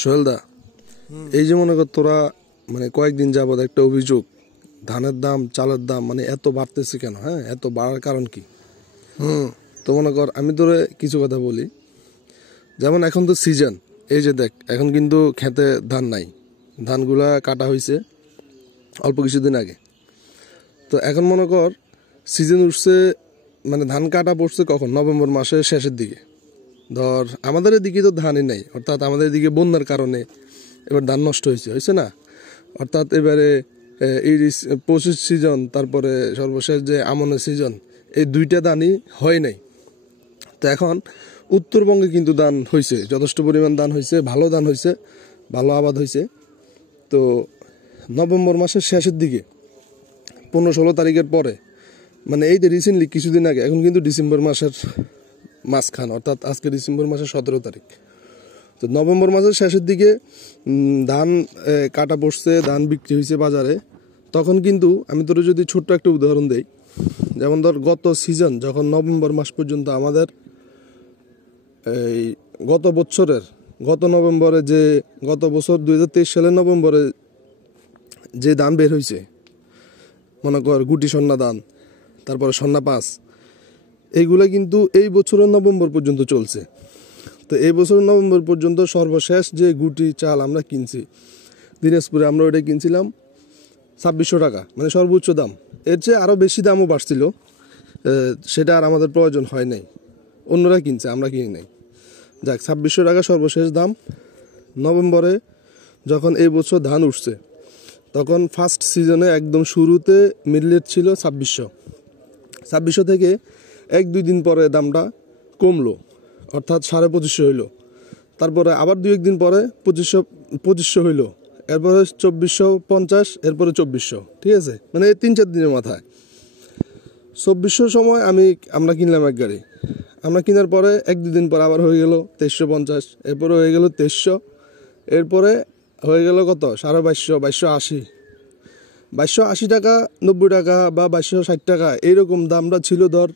সোহেলদা, এই যে মনে কর তোরা মানে কয়েকদিন যাবত একটা অভিযোগ, ধানের দাম চালের দাম মানে এত বাড়তেছে কেন? হ্যাঁ, এত বাড়ার কারণ কি? তো মনে কর আমি তোরে কিছু কথা বলি। যেমন এখন তো সিজন, এই যে দেখ এখন কিন্তু খেতে ধান নাই, ধানগুলা কাটা হয়েছে অল্প কিছুদিন আগে। তো এখন মনে কর সিজন উঠছে, মানে ধান কাটা পড়ছে কখন? নভেম্বর মাসের শেষের দিকে। ধর আমাদের এদিকে তো ধানই নেই, অর্থাৎ আমাদের এদিকে বন্যার কারণে এবার ধান নষ্ট হয়েছে না? অর্থাৎ এবারে এই পঁচিশ সিজন, তারপরে সর্বশেষ যে আমনের সিজন, এই দুইটা ধানই হয় নাই। তো এখন উত্তরবঙ্গে কিন্তু ধান হয়েছে, যথেষ্ট পরিমাণ ধান হয়েছে, ভালো ধান হয়েছে, ভালো আবাদ হয়েছে। তো নভেম্বর মাসের শেষের দিকে 15-16 তারিখের পরে, মানে এই যে রিসেন্টলি কিছুদিন আগে, এখন কিন্তু ডিসেম্বর মাসের মাঝখান, অর্থাৎ আজকে ডিসেম্বর মাসের 17 তারিখ। তো নভেম্বর মাসের শেষের দিকে ধান কাটা পড়ছে, ধান বিক্রি হয়েছে বাজারে। তখন কিন্তু আমি তোর যদি ছোট্ট একটা উদাহরণ দেই, যেমন ধর গত সিজন যখন নভেম্বর মাস পর্যন্ত আমাদের এই গত নভেম্বরে যে গত বছর 2023 সালের নভেম্বরে যে ধান বের হয়েছে, মনে কর গুটি সন্না ধান, তারপরে সন্না 5, এইগুলা কিন্তু এই বছরের নভেম্বর পর্যন্ত চলছে। তো এই বছরের নভেম্বর পর্যন্ত সর্বশেষ যে গুটি চাল আমরা কিনছি দিনাজপুরে, আমরা ওইটা কিনছিলাম 2600 টাকা, মানে সর্বোচ্চ দাম। এর চেয়ে আরও বেশি দামও বাড়ছিল, সেটা আর আমাদের প্রয়োজন হয় নাই, অন্যরা কিনছে, আমরা কিনি নাই। যাক, 2600 টাকা সর্বশেষ দাম। নভেম্বরে যখন এই বছর ধান উঠছে, তখন ফার্স্ট সিজনে একদম শুরুতে মিডলেট ছিল 2600 থেকে 1-2 দিন পরে দামটা কমলো, অর্থাৎ 2500 হইলো। তারপরে আবার 2-1 দিন পরে 2500 হইলো, এরপরে 2450, এরপরে 2400। ঠিক আছে, মানে এই 3-4 দিনের মাথায় 2400 সময় আমরা কিনলাম এক গাড়ি। আমরা কেনার পরে 1-2 দিন পর আবার হয়ে গেল 2350, এরপরে হয়ে গেল 2300, এরপরে হয়ে গেল কত? 2280, 2280 টাকা, 90 টাকা বা 2260 টাকা, এইরকম দামটা ছিল। ধর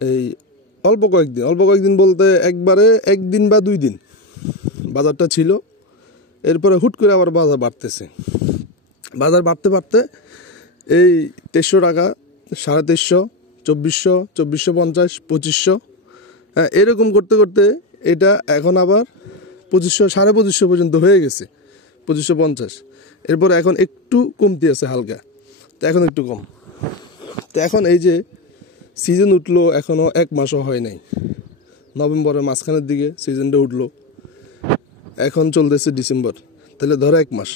এই অল্প কয়েকদিন বলতে একবারে 1 দিন বা 2 দিন বাজারটা ছিল। এরপরে হুট করে আবার বাজার বাড়তেছে, বাজার বাড়তে বাড়তে এই 2300 টাকা, 2350, 2400, 2450, 2500, হ্যাঁ, এরকম করতে করতে এটা এখন আবার 2500, 2550 পর্যন্ত হয়ে গেছে, 2550। এরপরে এখন একটু কমতি আছে হালকা, তো এখন একটু কম। তো এখন এই যে সিজন উঠলো, এখনও 1 মাসও হয় নাই, নভেম্বরের মাঝখানের দিকে সিজনটা উঠলো, এখন চলতেছে ডিসেম্বর, তাহলে ধরো 1 মাস।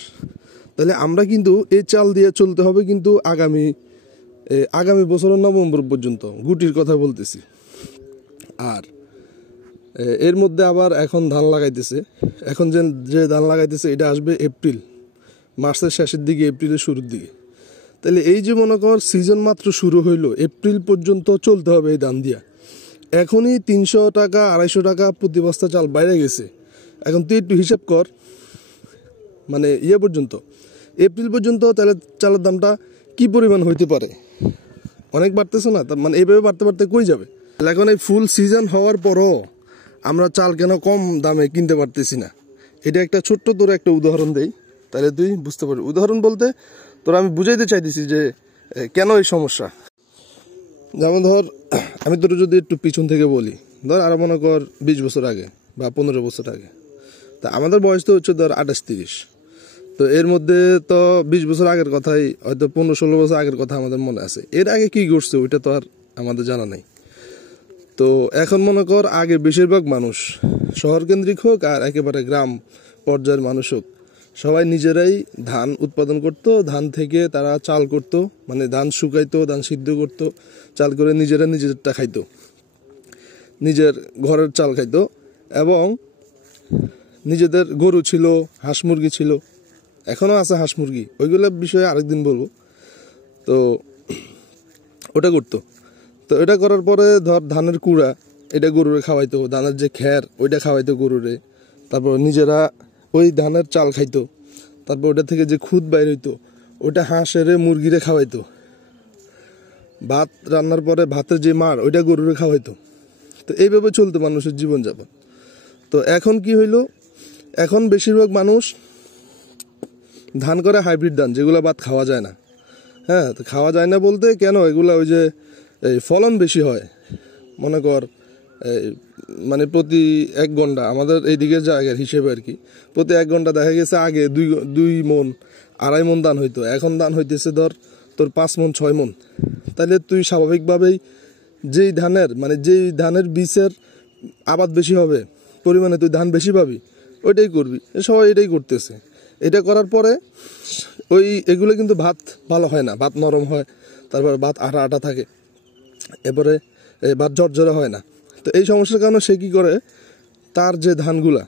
তাহলে আমরা কিন্তু এই চাল দিয়ে চলতে হবে কিন্তু আগামী বছরের নভেম্বর পর্যন্ত, গুটির কথা বলতেছি। আর এর মধ্যে আবার এখন ধান লাগাইতেছে, এখন যে ধান লাগাইতেছে এটা আসবে মার্চের শেষের দিকে, এপ্রিলের শুরুর দিকে। তাহলে এই যে মনে কর সিজন মাত্র শুরু হইলো, এপ্রিল পর্যন্ত চলতে হবে এই ধান দিয়া। এখনই 300 টাকা 250 টাকা প্রতি বস্তা চাল বাইরে গেছে। এখন তুই একটু হিসাব কর, মানে পর্যন্ত, এপ্রিল পর্যন্ত, তাহলে চালের দামটা কি পরিমাণ হইতে পারে? অনেক বাড়তেছে না? মানে এইভাবে বাড়তে বাড়তে কই যাবে? এখন এই ফুল সিজন হওয়ার পরও আমরা চাল কেন কম দামে কিনতে পারতেছি না? এটা একটা ছোট্ট তোর একটা উদাহরণ দেই, তাহলে তুই বুঝতে পারবি। উদাহরণ বলতে তোরা আমি বুঝাইতে চাইতেছি যে কেন এই সমস্যা। যেমন ধর আমি তোর যদি একটু পিছন থেকে বলি, ধর আরো মনে কর 20 বছর আগে বা 15 বছর আগে, তা আমাদের বয়স তো হচ্ছে ধর 28-30। তো এর মধ্যে তো 20 বছর আগের কথাই, হয়তো 15-16 বছর আগের কথা আমাদের মনে আছে। এর আগে কি করছে ওইটা তো আর আমাদের জানা নাই। তো এখন মনে কর আগে বেশিরভাগ মানুষ শহর কেন্দ্রিক হোক আর একেবারে গ্রাম পর্যায়ের মানুষ হোক, সবাই নিজেরাই ধান উৎপাদন করত, ধান থেকে তারা চাল করত, মানে ধান শুকাইতো, ধান সিদ্ধ করত, চাল করে নিজেরটা খাইতো, নিজের ঘরের চাল খাইতো। এবং নিজেদের গরু ছিল, হাঁস মুরগি ছিল, এখনও আছে হাঁস মুরগি, ওইগুলোর বিষয়ে আরেকদিন বলবো। তো ওটা করতো। তো এটা করার পরে ধর ধানের কুড়া, এটা গরুরে খাওয়াইতো, ধানের যে খ্যার ওইটা খাওয়াইতো গরুরে, তারপর নিজেরা ওই ধানের চাল খাইতো, তারপর ওটা থেকে যে খুদ বাইর হইতো ওইটা হাঁসেরে মুরগিরে খাওয়াইতো, ভাত রান্নার পরে ভাতের যে মার ওইটা গরুরে খাওয়াইতো। তো এইভাবে চলতো মানুষের জীবনযাপন। তো এখন কি হইলো, এখন বেশিরভাগ মানুষ ধান করে হাইব্রিড ধান, যেগুলো ভাত খাওয়া যায় না। হ্যাঁ, তো খাওয়া যায় না বলতে কেন, এগুলো ওই যে এই ফলন বেশি হয়, মনে কর মানে প্রতি 1 ঘন্টা আমাদের এইদিকে জায়গার হিসেবে আর কি, প্রতি 1 ঘন্টা দেখা গেছে আগে 2 মন 2.5 মন ধান হইতো, এখন ধান হইতেছে ধর তোর 5 মন 6 মন। তাহলে তুই স্বাভাবিকভাবেই যেই ধানের বীজের আবাদ বেশি হবে, পরিমাণে তুই ধান বেশি পাবি, ওইটাই করবি। সবাই এটাই করতেছে। এটা করার পরে এগুলো কিন্তু ভাত ভালো হয় না, ভাত নরম হয়, তারপরে ভাত আটা আটা থাকে, এরপরে ভাত ঝরঝরে হয় না। তো এই সমস্যার কারণে সে কী করে, তার যে ধানগুলা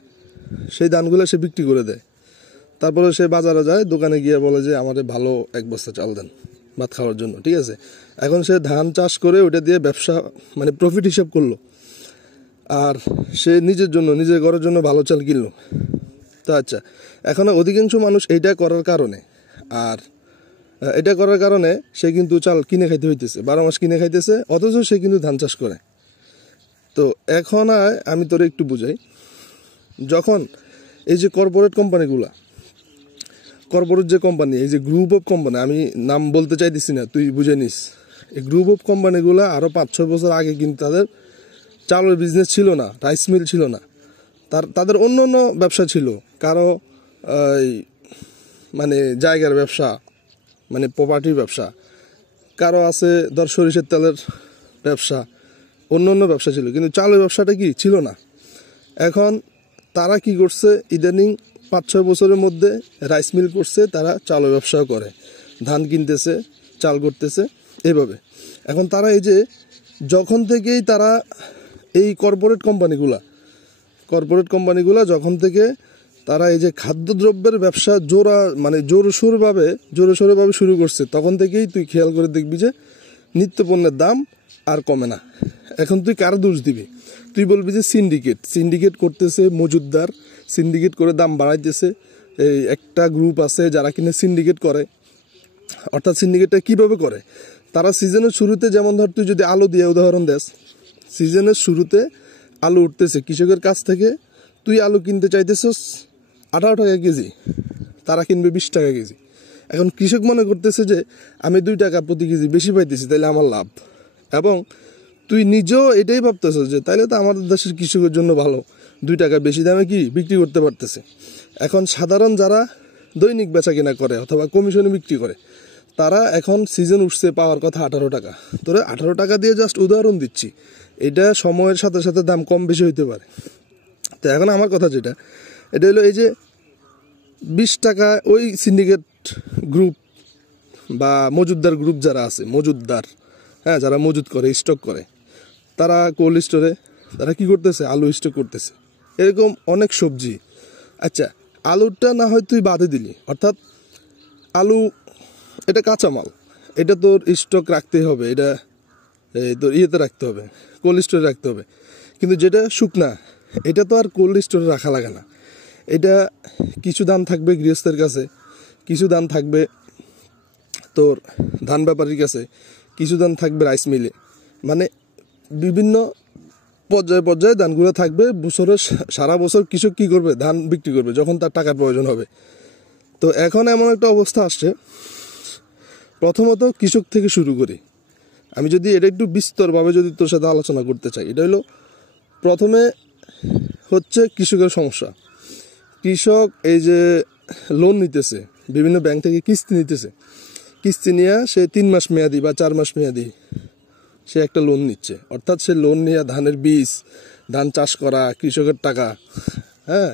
সেই ধানগুলো সে বিক্রি করে দেয়। তারপরে সে বাজারে যায়, দোকানে গিয়ে বলে যে আমাদের ভালো 1 বস্তা চাল দেন ভাত খাওয়ার জন্য, ঠিক আছে। এখন সে ধান চাষ করে ওটা দিয়ে ব্যবসা মানে প্রফিট হিসাব করলো, আর সে নিজের জন্য, নিজের ঘরের জন্য ভালো চাল কিনলো। তো আচ্ছা, এখন অধিকাংশ মানুষ এটা করার কারণে সে কিন্তু চাল কিনে খাইতে হইতেছে, 12 মাস কিনে খাইতেছে, অথচ সে কিন্তু ধান চাষ করে। তো এখন আমি তোরে একটু বুঝাই, যখন এই যে কর্পোরেট যে কোম্পানি, এই যে গ্রুপ অফ কোম্পানি, আমি নাম বলতে চাইতেছি না, তুই বুঝে নিস, এই গ্রুপ অফ কোম্পানিগুলো আরও 5-6 বছর আগে কিন্তু তাদের চালের বিজনেস ছিল না, রাইস মিল ছিল না, তাদের অন্য অন্য ব্যবসা ছিল। কারো মানে জায়গার ব্যবসা, মানে প্রপার্টির ব্যবসা, কারো আছে ধর সরিষার তেলের ব্যবসা, অন্য অন্য ব্যবসা ছিল, কিন্তু চালের ব্যবসাটা কি ছিল না। এখন তারা কি করছে, ইদানিং 5-6 বছরের মধ্যে রাইস মিল করছে, তারা চালের ব্যবসাও করে, ধান কিনতেছে, চাল করতেছে, এইভাবে। এখন তারা এই যে যখন থেকেই তারা এই কর্পোরেট কোম্পানিগুলা যখন থেকে তারা এই যে খাদ্যদ্রব্যের ব্যবসা জোরসোরভাবে শুরু করছে, তখন থেকেই তুই খেয়াল করে দেখবি যে নিত্যপণ্যের দাম আর কমে না। এখন তুই কার দোষ দিবি? তুই বলবি যে সিন্ডিকেট করতেছে, মজুদদার সিন্ডিকেট করে দাম বাড়াইতেছে। এই একটা গ্রুপ আছে যারা কিনে সিন্ডিকেট করে। অর্থাৎ সিন্ডিকেটটা কীভাবে করে, তারা সিজনের শুরুতে, যেমন ধর তুই যদি আলু দিয়ে উদাহরণ দেস, সিজনের শুরুতে আলু উঠতেছে কৃষকের কাছ থেকে, তুই আলু কিনতে চাইতেছস 18 টাকা কেজি, তারা কিনবে 20 টাকা কেজি। এখন কৃষক মনে করতেছে যে আমি 2 টাকা প্রতি কেজি বেশি পাইতেছি, তাইলে আমার লাভ। এবং তুই নিজেও এটাই ভাবতেছস যে তাইলে তো আমাদের দেশের কৃষকের জন্য ভালো, 2 টাকা বেশি দামে কি বিক্রি করতে পারতেছে। এখন সাধারণ যারা দৈনিক বেচা কেনা করে অথবা কমিশনে বিক্রি করে, তারা এখন সিজন উঠছে পাওয়ার কথা 18 টাকা। তোরে 18 টাকা দিয়ে জাস্ট উদাহরণ দিচ্ছি, এটা সময়ের সাথে সাথে দাম কম বেশি হইতে পারে। তো এখন আমার কথা যেটা, এটা হলো এই যে 20 টাকা ওই সিন্ডিকেট গ্রুপ বা মজুদদার গ্রুপ যারা আছে, হ্যাঁ, যারা মজুদ করে, স্টক করে, তারা কোল্ড স্টোরে তারা কি করতেছে, আলু স্টক করতেছে, এরকম অনেক সবজি। আচ্ছা, আলুটা না হয় তুই বাদে দিলি, অর্থাৎ আলু এটা কাঁচামাল, এটা তোর স্টক রাখতেই হবে, এটা তোর ইয়েতে রাখতে হবে, কোল্ড স্টোরে রাখতে হবে। কিন্তু যেটা শুকনা, এটা তো আর কোল্ড স্টোরে রাখা লাগে না। এটা কিছু দাম থাকবে গৃহস্থের কাছে, কিছু দাম থাকবে তোর ধান ব্যাপারীর কাছে, কিছু দাম থাকবে রাইস মিলে, মানে বিভিন্ন পর্যায়ে ধানগুলো থাকবে। সারা বছর কৃষক কী করবে, ধান বিক্রি করবে যখন তার টাকার প্রয়োজন হবে। তো এখন এমন একটা অবস্থা আসছে, প্রথমত কৃষক থেকে শুরু করি, আমি যদি এটা একটু বিস্তরভাবে যদি তোর সাথে আলোচনা করতে চাই, এটা হলো প্রথমে হচ্ছে কৃষকের সমস্যা। কৃষক এই যে লোন নিতেছে, বিভিন্ন ব্যাংক থেকে কিস্তি নিতেছে, কিস্তি নিয়ে সে 3 মাস মেয়াদি বা 4 মাস মেয়াদি সে একটা লোন নিচ্ছে। অর্থাৎ সে লোন নিয়ে ধানের বীজ, ধান চাষ করা, কৃষকের টাকা, হ্যাঁ,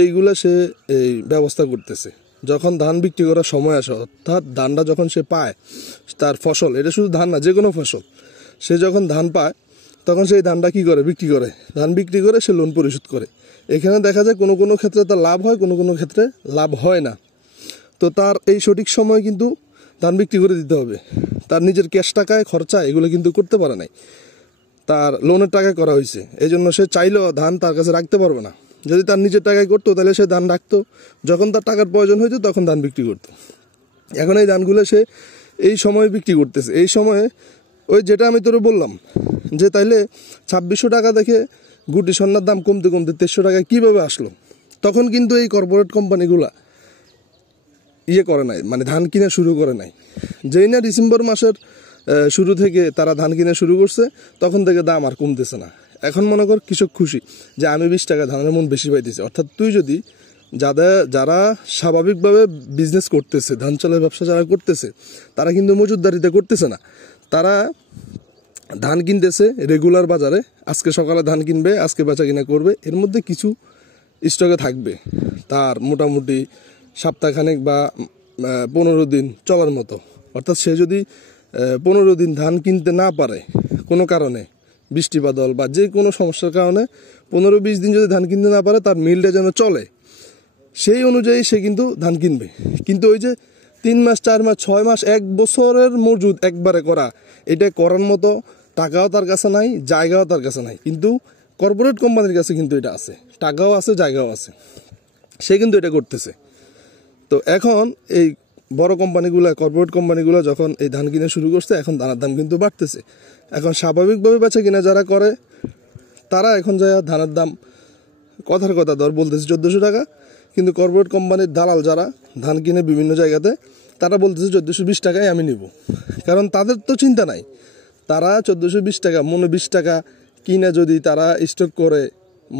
এইগুলা সে এই ব্যবস্থা করতেছে। যখন ধান বিক্রি করার সময় আসে, অর্থাৎ ধানটা যখন সে পায়, তার ফসল, এটা শুধু ধান না, যে কোনো ফসল, সে যখন ধান পায় তখন সেই ধানটা কী করে, বিক্রি করে, ধান বিক্রি করে সে লোন পরিশোধ করে। এখানে দেখা যায় কোনো কোনো ক্ষেত্রে তার লাভ হয়, কোনো কোনো ক্ষেত্রে লাভ হয় না। তো তার এই সঠিক সময় কিন্তু ধান বিক্রি করে দিতে হবে। তার নিজের ক্যাশ টাকায় খরচা এগুলো কিন্তু করতে পারে নাই, তার লোনের টাকায় করা হয়েছে, এই জন্য সে চাইলেও ধান তার কাছে রাখতে পারবে না। যদি তার নিজের টাকায় করতো তাহলে সে ধান রাখতো, যখন তার টাকার প্রয়োজন হইতো তখন ধান বিক্রি করতো। এখন এই ধানগুলো সে এই সময় বিক্রি করতেছে। এই সময়ে ওই যেটা আমি তোরে বললাম যে তাইলে 2600 টাকা দেখে গুটি স্বর্ণার দাম কমতে কমতে 2300 টাকায় কীভাবে আসলো, তখন কিন্তু এই কর্পোরেট কোম্পানিগুলা ইয়ে করে নাই, মানে ধান কিনা শুরু করে নাই। যেই না ডিসেম্বর মাসের শুরু থেকে তারা ধান কিনা শুরু করছে, তখন থেকে দাম আর কমতেছে না। এখন মনে কর কৃষক খুশি যে আমি 20 টাকা ধানের মন বেশি পাইতেছি। অর্থাৎ তুই যদি যারা স্বাভাবিকভাবে বিজনেস করতেছে, ধান চালের ব্যবসা যারা করতেছে, তারা কিন্তু মজুতদারিতে করতেছে না। তারা ধান কিনতেছে রেগুলার বাজারে, আজকে সকালে ধান কিনবে, আজকে বেচা কিনা করবে, এর মধ্যে কিছু স্টকে থাকবে তার মোটামুটি সপ্তাহখানেক বা 15 দিন চলার মতো। অর্থাৎ সে যদি 15 দিন ধান কিনতে না পারে কোনো কারণে, বৃষ্টি বাদল বা যে কোনো সমস্যার কারণে 15-20 দিন যদি ধান কিনতে না পারে, তার মিলটা যেন চলে, সেই অনুযায়ী সে কিন্তু ধান কিনবে। কিন্তু ওই যে 3 মাস 4 মাস 6 মাস 1 বছরের মজুদ একবারে করা, এটা করার মতো টাকাও তার কাছে নাই, জায়গাও তার কাছে নাই। কিন্তু কর্পোরেট কোম্পানির কাছে কিন্তু এটা আছে, টাকাও আছে, জায়গাও আছে, সে কিন্তু এটা করতেছে। তো এখন এই বড় কোম্পানিগুলো, কর্পোরেট কোম্পানিগুলো যখন এই ধান কিনা শুরু করছে, এখন ধানের দাম কিন্তু বাড়তেছে। এখন স্বাভাবিকভাবে বেচা কিনা যারা করে, তারা এখন যায় ধানের দাম কথার কথা দর বলতেছে 1400 টাকা, কিন্তু কর্পোরেট কোম্পানির দালাল যারা ধান কিনে বিভিন্ন জায়গাতে, তারা বলতেছে 1420 টাকায় আমি নিব। কারণ তাদের তো চিন্তা নাই, তারা 1420 টাকা, মনে 20 টাকা কিনে যদি তারা স্টক করে,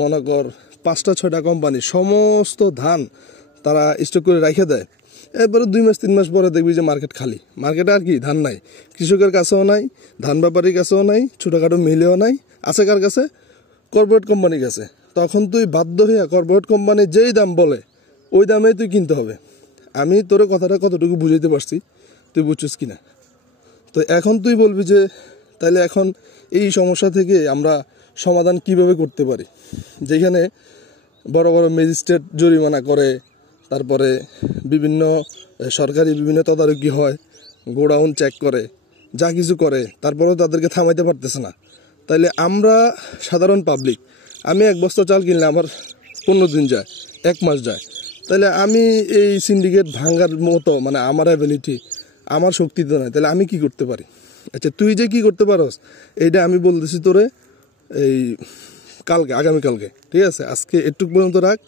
মনে কর 5টা 6টা কোম্পানি সমস্ত ধান তারা স্টক করে রেখে দেয়, এরপরে 2 মাস 3 মাস পরে দেখবি যে মার্কেট খালি। মার্কেটে আর কি ধান নাই, কৃষকের কাছেও নাই, ধান ব্যাপারীর কাছেও নাই, ছোটোখাটো মিলেও নাই, আছে কার কাছে? কর্পোরেট কোম্পানির কাছে। তখন তুই বাধ্য হইয়া কর্পোরেট কোম্পানি যেই দাম বলে ওই দামেই তুই কিনতে হবে। আমি তোর কথাটা কতটুকু বুঝাইতে পারছি, তুই বুঝছিস কিনা? তো এখন তুই বলবি যে তাহলে এখন এই সমস্যা থেকে আমরা সমাধান কিভাবে করতে পারি, যেখানে বড় বড় ম্যাজিস্ট্রেট জরিমানা করে, তারপরে বিভিন্ন সরকারি বিভিন্ন তদারকি হয়, গোডাউন চেক করে, যা কিছু করে, তারপরেও তাদেরকে থামাইতে পারতেছে না। তাইলে আমরা সাধারণ পাবলিক, আমি 1 বস্তা চাল কিনলে আমার 15 দিন যায়, 1 মাস যায়, তাহলে আমি এই সিন্ডিকেট ভাঙার মতো, মানে আমার অ্যাবিলিটি, আমার শক্তি তো নয়, তাহলে আমি কি করতে পারি? আচ্ছা, তুই যে কি করতে পারস এইটা আমি বলতেছি তোরে এই কালকে, আগামীকালকে, ঠিক আছে? আজকে একটু পর্যন্ত রাখ,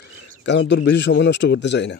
কারণ তোর বেশি সময় নষ্ট করতে চাই না।